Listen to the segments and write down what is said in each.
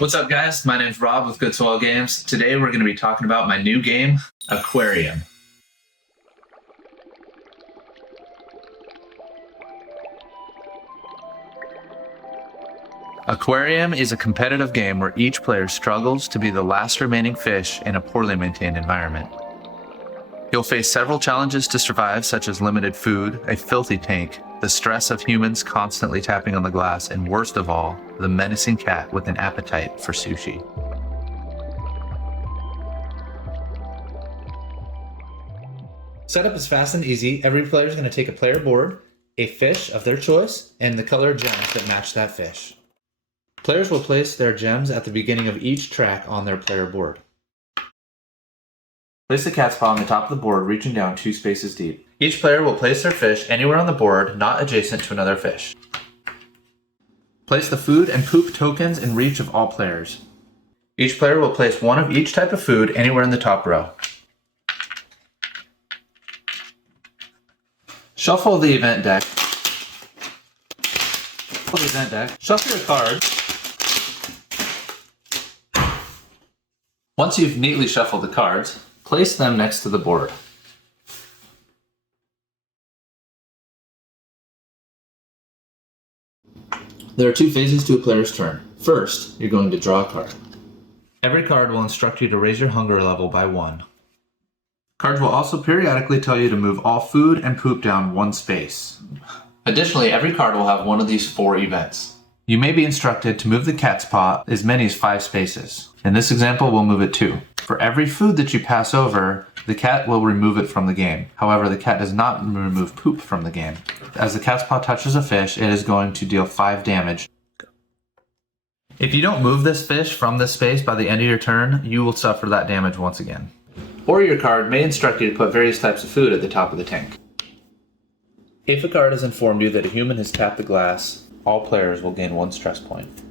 What's up, guys? My name's Rob with Good Soil Games. Today we're going to be talking about my new game, Aquarium. Aquarium is a competitive game where each player struggles to be the last remaining fish in a poorly maintained environment. You'll face several challenges to survive, such as limited food, a filthy tank, the stress of humans constantly tapping on the glass, and worst of all, the menacing cat with an appetite for sushi. Setup is fast and easy. Every player is going to take a player board, a fish of their choice, and the color gems that match that fish. Players will place their gems at the beginning of each track on their player board. Place the cat's paw on the top of the board, reaching down 2 spaces deep. Each player will place their fish anywhere on the board, not adjacent to another fish. Place the food and poop tokens in reach of all players. Each player will place one of each type of food anywhere in the top row. Shuffle the event deck. Shuffle your cards. Once you've neatly shuffled the cards, place them next to the board. There are 2 phases to a player's turn. First, you're going to draw a card. Every card will instruct you to raise your hunger level by 1. Cards will also periodically tell you to move all food and poop down 1 space. Additionally, every card will have one of these 4 events. You may be instructed to move the cat's paw as many as 5 spaces. In this example, we'll move it 2. For every food that you pass over, the cat will remove it from the game. However, the cat does not remove poop from the game. As the cat's paw touches a fish, it is going to deal 5 damage. If you don't move this fish from this space by the end of your turn, you will suffer that damage once again. Or your card may instruct you to put various types of food at the top of the tank. If a card has informed you that a human has tapped the glass, all players will gain 1 stress point.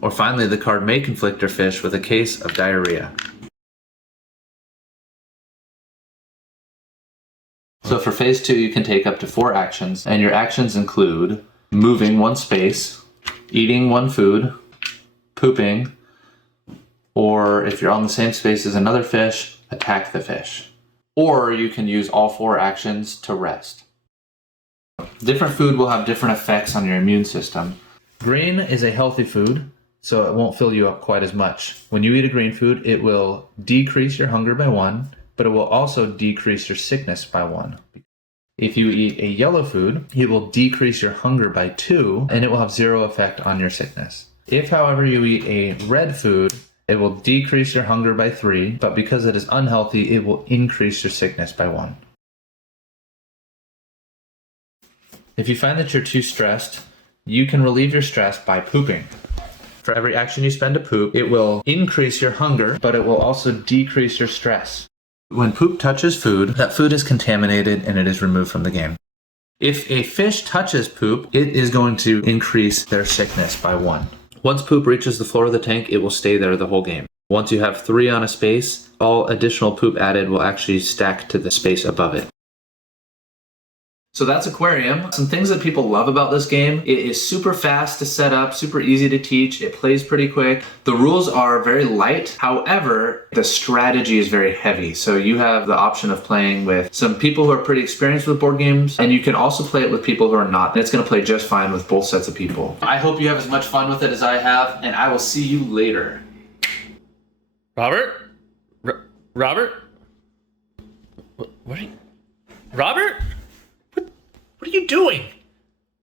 Or finally, the card may conflict your fish with a case of diarrhea. So for phase 2, you can take up to 4 actions, and your actions include moving 1 space, eating 1 food, pooping, or if you're on the same space as another fish, attack the fish. Or you can use all 4 actions to rest. Different food will have different effects on your immune system. Green is a healthy food, so it won't fill you up quite as much. When you eat a green food, it will decrease your hunger by 1, but it will also decrease your sickness by 1. If you eat a yellow food, it will decrease your hunger by 2, and it will have 0 effect on your sickness. If, however, you eat a red food, it will decrease your hunger by 3, but because it is unhealthy, it will increase your sickness by 1. If you find that you're too stressed, you can relieve your stress by pooping. For every action you spend to poop, it will increase your hunger, but it will also decrease your stress. When poop touches food, that food is contaminated and it is removed from the game. If a fish touches poop, it is going to increase their sickness by 1. Once poop reaches the floor of the tank, it will stay there the whole game. Once you have 3 on a space, all additional poop added will actually stack to the space above it. So that's Aquarium. Some things that people love about this game: it is super fast to set up, super easy to teach, it plays pretty quick. The rules are very light. However, the strategy is very heavy. So you have the option of playing with some people who are pretty experienced with board games, and you can also play it with people who are not. And it's going to play just fine with both sets of people. I hope you have as much fun with it as I have, and I will see you later. Robert? Robert? What are you... Robert? What are you doing?